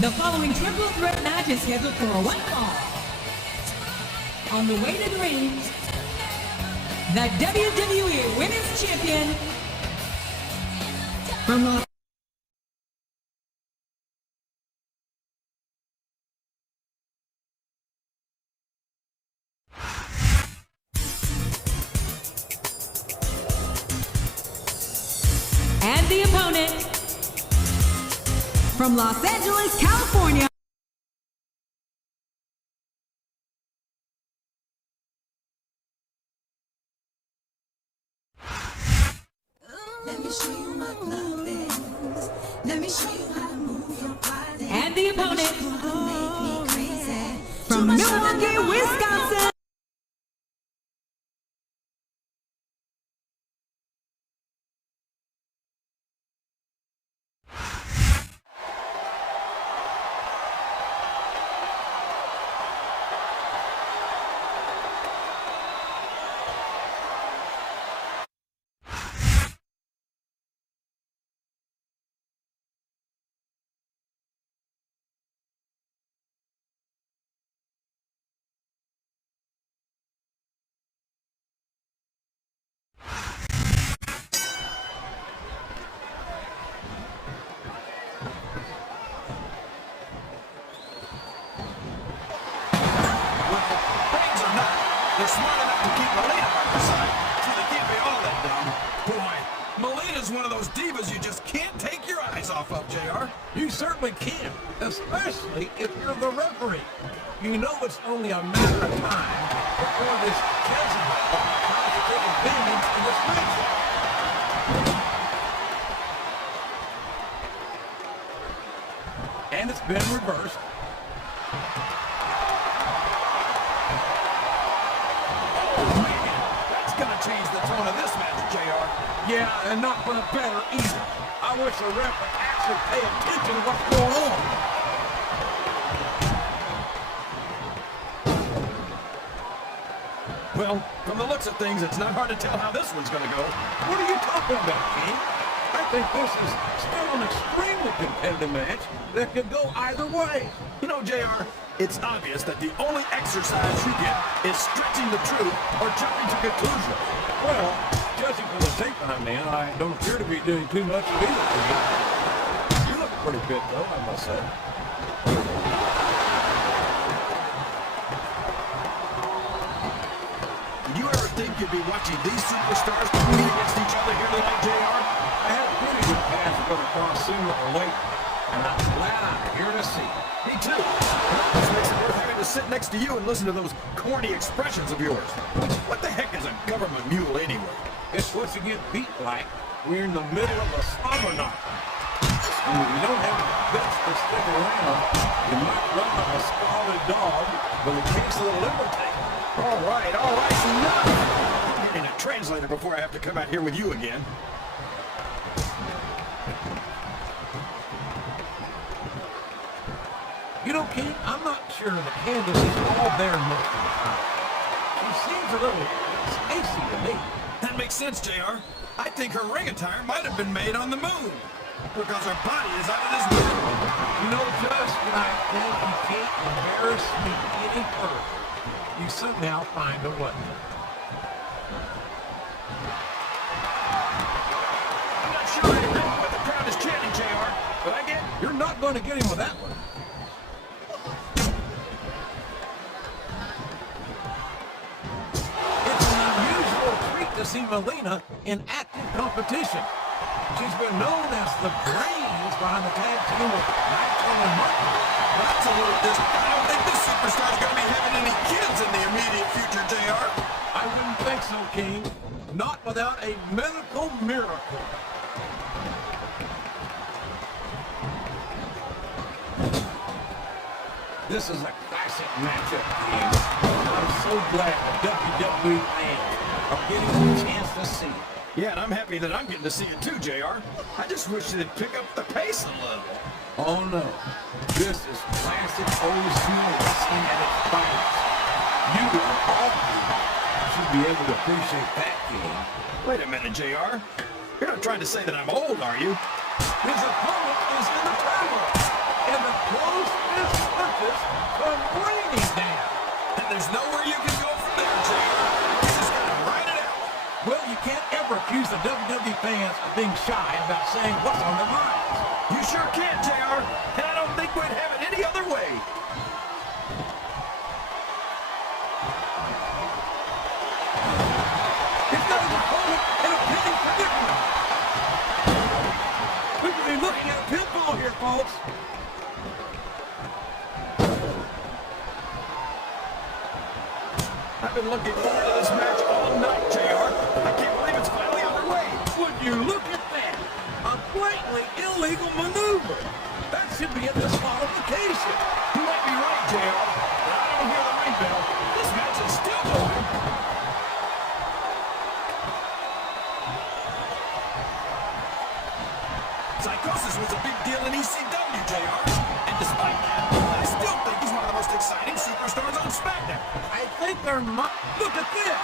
The following triple threat match is scheduled for one fall. On the way to the ring, the WWE Women's Champion from Los and the opponent from Los Angeles, California. Let me show you what love is. Let me show you how to move your body. And the opponent Make me crazy. from Milwaukee, Wisconsin. They're smart enough to keep Melina by their side, so they can't be all that dumb. Boy, Melina's one of those divas you just can't take your eyes off of, JR. You certainly can, especially if you're the referee. You know it's only a matter of time before this Jezebel tries to take advantage of this matchup. And it's been reversed. Change the tone of this match, JR. Yeah, and not for the better either. I wish the ref would actually pay attention to what's going on. Well, from the looks of things, it's not hard to tell how this one's going to go. What are you talking about, King? I think this is still an extremely competitive match that could go either way. You know, JR, it's obvious that the only exercise you get is stretching the truth or jumping to conclusions. Well, judging from the tape behind me, I don't appear to be doing too much of either for you. You look pretty fit, though, I must say. Did you ever think you'd be watching these superstars compete against each other here tonight, JR? I had a pretty good pass to come across sooner or later, and I'm glad I'm here to see it. Me too. This makes it worth having to sit next to you and listen to those corny expressions of yours. What the heck is a government mule anyway? It's what you get beat like. We're in the middle of a slobber knock. And if you don't have the guts to stick around, you might run like a scalded dog, but it takes a little liberty. All right, enough. I'm getting a translator before I have to come out here with you again. You know, King, I'm not sure that Candice is all there most of the time. She seems a little spacey to me. That makes sense, JR. I think her ring attire might have been made on the moon, because her body is out of this world. You know, just when I think you can't embarrass me any further, you somehow find a way. I'm not sure I agree with what the crowd is chanting, JR, but I get You're not going to get him with that one. To see Melina in active competition. She's been known as the brains behind the tag team with Maxwell and Martin. That's a little distant. I don't think this superstar's going to be having any kids in the immediate future, JR. I wouldn't think so, King. Not without a medical miracle. This is a classic matchup, King. I'm so glad the WWE fans are getting a chance to see it. Yeah, and I'm happy that I'm getting to see it too, JR. I just wish they'd pick up the pace a little. Oh no, this is classic old school wrestling at its finest. You and all people should be able to appreciate that, King. Wait a minute, JR. You're not trying to say that I'm old, are you? His opponent is in the title. and the close fist punches come raining down. And there's nowhere you can go from there, JR. You just gotta ride it out. Well, you can't ever accuse the WWE fans of being shy about saying what's on their minds. You sure can, JR. And I don't think we'd have it any other way. He's got his opponent in a pinning predicament. We could be looking at a pinfall here, folks. I've been looking forward to this match all night, JR. I can't believe it's finally underway. Would you look at that? A blatantly illegal maneuver. That should be a disqualification. You might be right, JR. But I don't hear the ring bell. This match is still going. Psychosis was a big deal in ECW, JR. And despite that, I still think he's one of the most exciting superstars on SmackDown. I think there might... Look at this!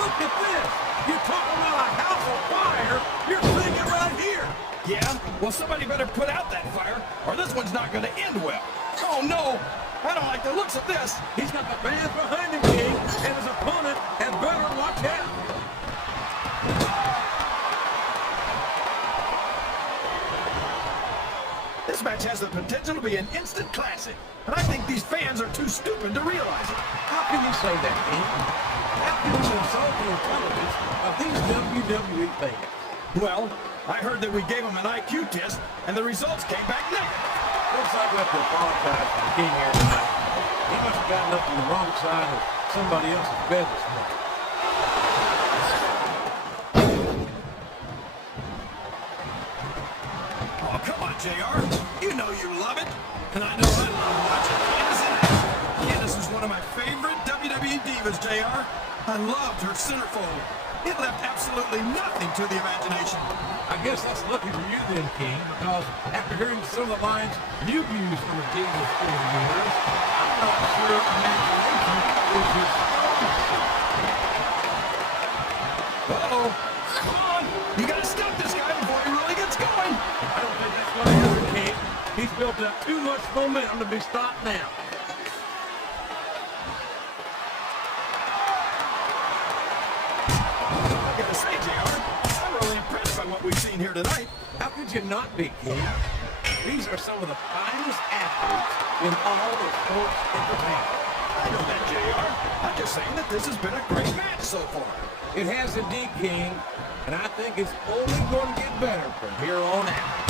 Look at this! You talk about a house of fire, you're seeing it right here! Yeah? Well, somebody better put out that fire, or this one's not going to end well. Oh, no! I don't like the looks of this. He's got the fans behind him, King, and his opponent had better watch out. This match has the potential to be an instant classic, and I think these fans are too stupid to realize it. How can you say that, King? How can you insult the intelligence of these WWE fans? Well, I heard that we gave them an IQ test, and the results came back negative. Looks like we have to apologize to the King here tonight. He must have gotten up on the wrong side of somebody else's bed this morning. Oh, come on, JR. You know you love it. And I know I love watching Candice in action. Candice is one of my favorite WWE divas, JR. I loved her centerfold. It left absolutely nothing to the imagination. I guess that's lucky for you then, King, because after hearing some of the lines you've used from the Divas over the years, I'm not sure imagination is your strongest. Uh-oh. Come on. You gotta stop this guy before he really gets going. I don't think that's going to happen, King. He's built up too much momentum to be stopped now. I gotta say, JR, I'm really impressed by what we've seen here tonight. How could you not be, King? These are some of the finest athletes in all of sports entertainment. I know that, JR. I'm just saying that this has been a great match so far. It has indeed, King, and I think it's only going to get better from here on out.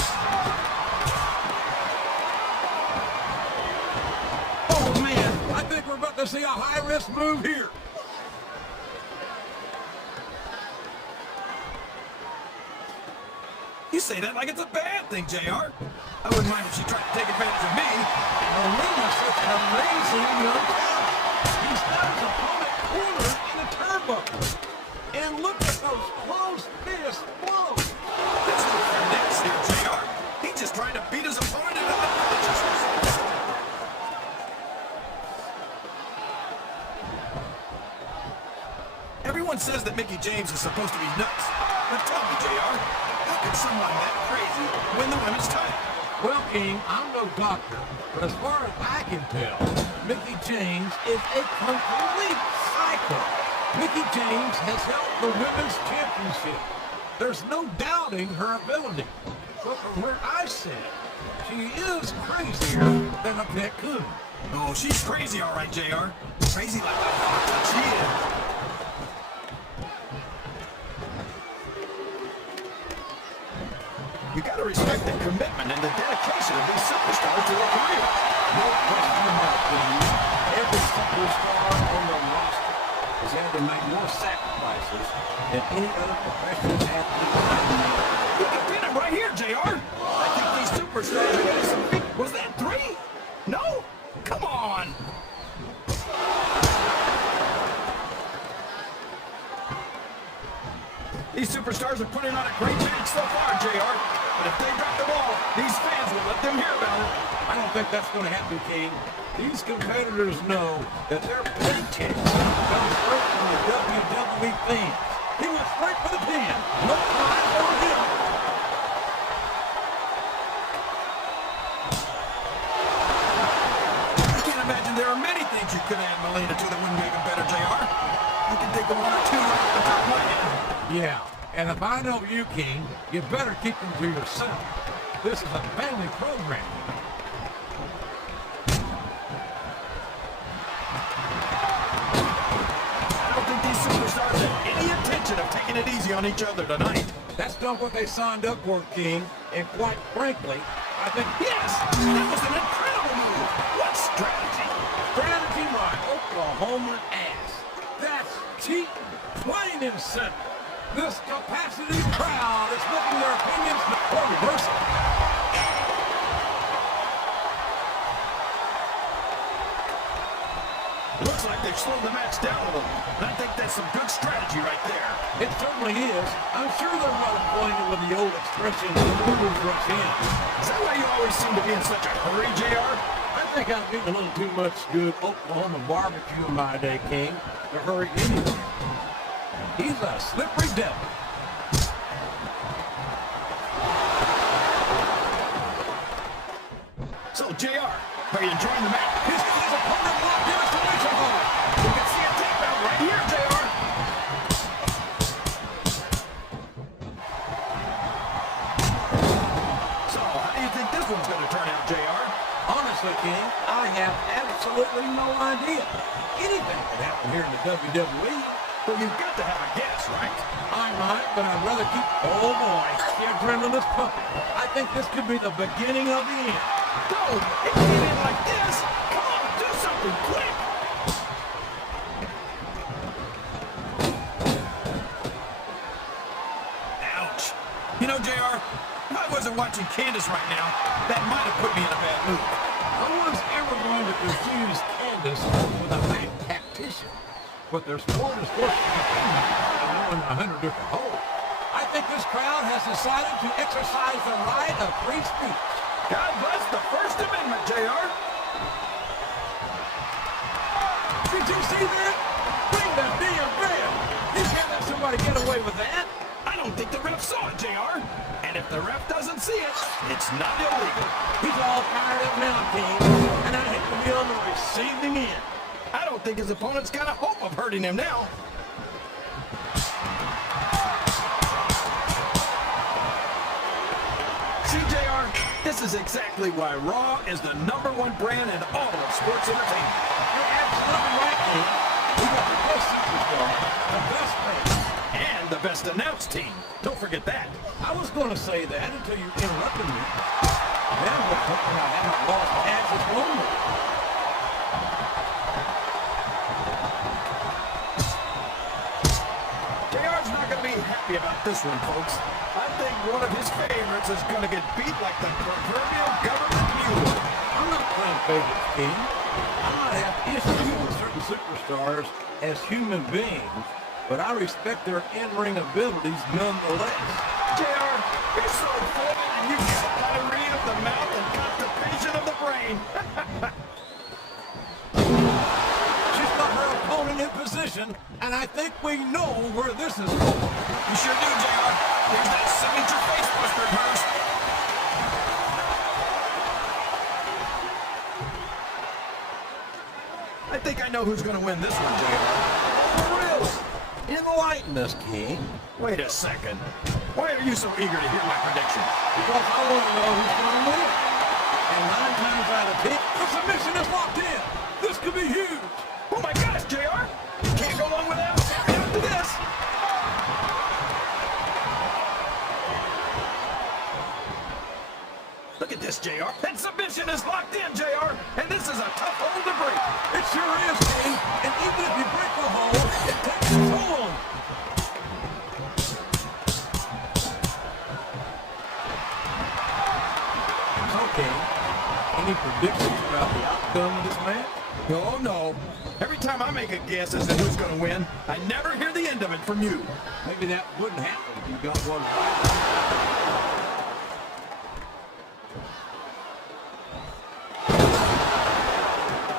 Oh, man, I think we're about to see a high-risk move here. You say that like it's a bad thing, JR. I wouldn't mind if she tried to take advantage of me. Melina's such an amazing young talent. He's got his opponent cornered in the turnbuckle. And look at those close fist blows. That's no fair dance here, JR. He just tried to beat his opponent into unconsciousness. Everyone says that Mickie James is supposed to be nuts. But tell me, JR, how can someone that crazy win the women's title? Well, King, I'm no doctor, but as far as I can tell, Mickie James is a complete psycho. Mickie James has held the women's championship. There's no doubting her ability. But from where I sit, she is crazier than a pet coon. Oh, she's crazy, all right, JR. Crazy like a fox, she is. You gotta respect the commitment and the dedication of these superstars to their careers. No question about it, King. Every superstar on the roster has had to make more sacrifices than any other professional athlete I've made. You can pin it right here, JR. I think these superstars are getting some big... Was that 3? No? Come on. These superstars are putting on a great match so far, JR. But if they drop the ball, these fans will let them hear about it. I don't think that's going to happen, King. These competitors know that their paycheck comes straight from the WWE fans. He went straight for the pin. No pride for him. could add Melina to the win even better, JR. I can think of one or two right at the top of my head. Yeah, and if I know you, King, you better keep them to yourself. This is a family program. I don't think these superstars have any intention of taking it easy on each other tonight. That's not what they signed up for, King. And quite frankly, I think... Yes! That was an incredible move! What strategy? Strategy, my Oklahoma ass. That's cheating, plain and simple. This capacity crowd is making their opinions more reversal. Looks like they've slowed the match down a little. I think that's some good strategy right there. It certainly is. I'm sure they're not acquainted with the old expression, the movers rush in. Is that why you always seem to be in such a hurry, JR? I think I've eaten a little too much good Oklahoma barbecue in my day, King, to hurry anywhere. He's a slippery devil. So, JR, are you enjoying the match? His opponent locked in a submission hold. You can see a takedown right here, JR. So, how do you think this one's going to turn out, JR? Honestly, King, I have absolutely no idea. Anything could happen here in the WWE. Well, you've got to have a guess, right? I might, but I'd rather keep... Oh, boy, the adrenaline is pumping. I think this could be the beginning of the end. No, it can't end like this. Come on, do something quick. Ouch. You know, JR, if I wasn't watching Candice right now, that might have put me in a bad mood. No one's ever going to confuse Candice with a mad tactician. But there's more to sports than knowing 100 different holes. I think this crowd has decided to exercise the right of free speech. God bless the First Amendment, JR. Did you see that? Bring the damn bell. You can't let somebody get away with that. I don't think the ref saw it, JR. And if the ref doesn't see it, it's not illegal. He's all fired up now, King, and I hate to be on the receiving end. I don't think his opponent's got a hope of hurting him now. See, JR, this is exactly why Raw is the #1 brand in all of sports entertainment. You're absolutely right, King. We got the best superstar, the best fans, And the best announced team. Don't forget that. I was going to say that until you interrupted me. Now we're talking about having lost Kansas lonely. JR's not going to be happy about this one, folks. I think one of his favorites is going to get beat like the proverbial government mule. I'm not playing favorites, King. I might have issues with certain superstars as human beings, but I respect their in-ring abilities nonetheless. JR, you're so full and you got diarrhea of the mouth and constipation of the brain. She's got her opponent in position, and I think we know where this is going. You sure do, JR. Here's that signature face buster of hers. I think I know who's going to win this one, JR. Really? Enlighten us, King. Wait a second. Why are you so eager to hear my prediction? Because I want to know who's going to win. And 9 times out of 10, the submission is locked in. This could be huge. Oh my gosh, JR! You can't go long without after this! Look at this, JR. That submission is locked in, JR! And this is a tough hold to break. It sure is, King. And even if you break the hold, it takes its toll on you. Okay. Any predictions about the outcome of this match? Oh, no. Every time I make a guess as to who's going to win, I never hear the end of it from you. Maybe that wouldn't happen if you got one right.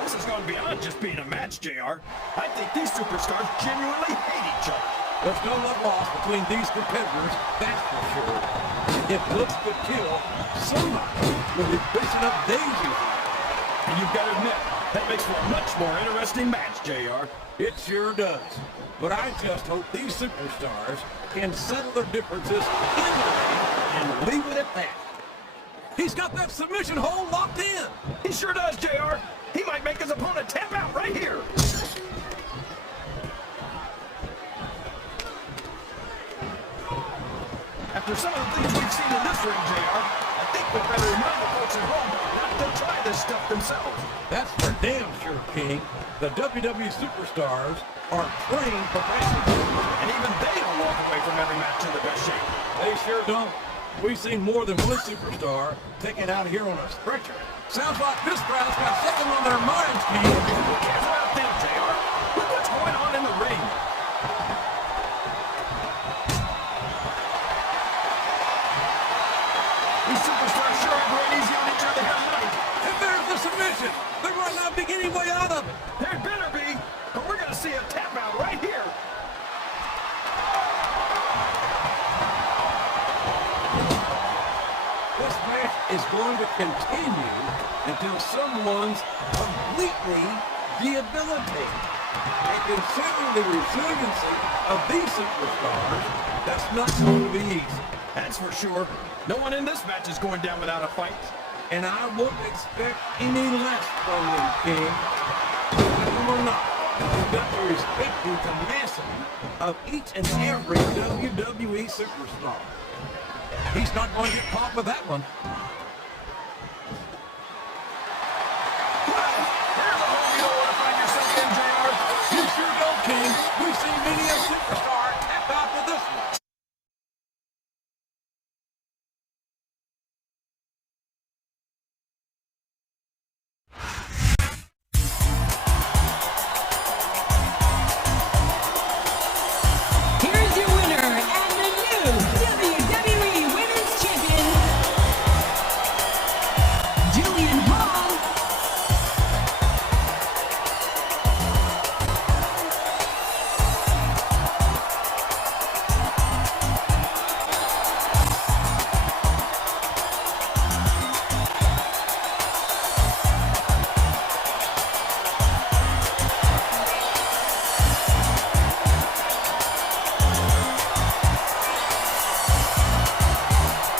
This is going beyond just being a match, JR. I think these superstars genuinely hate each other. There's no love lost between these competitors, that's for sure. If looks could kill, somebody will be fixing up daisies. And you've got to admit, That makes for a much more interesting match, JR. It sure does. But I just hope these superstars can settle their differences in the ring and leave it at that. He's got that submission hold locked in. He sure does, JR. He might make his opponent tap out right here. After some of the things we've seen in this ring, JR, I think we better remind the folks at home not to try this stuff themselves. That's for damn sure, King. The WWE superstars are trained professionals. And even they don't walk away from every match in the best shape. They sure don't. We've seen more than one superstar taken out here on a stretcher. Sounds like this crowd's got something on their minds, King. Who cares about them, JR? Look what's going on in the ring. These superstars sure are going easy on each other here tonight. And there's the submission. There might not be any way out of it. There better be, but we're going to see a tap out right here. This match is going to continue until someone's completely debilitated. And considering the resiliency of these superstars, that's not going to be easy. That's for sure. No one in this match is going down without a fight. And I won't expect any less from them, King. Like or not, you've got to respect the tenacity of each and every WWE superstar. He's not going to get caught with that one.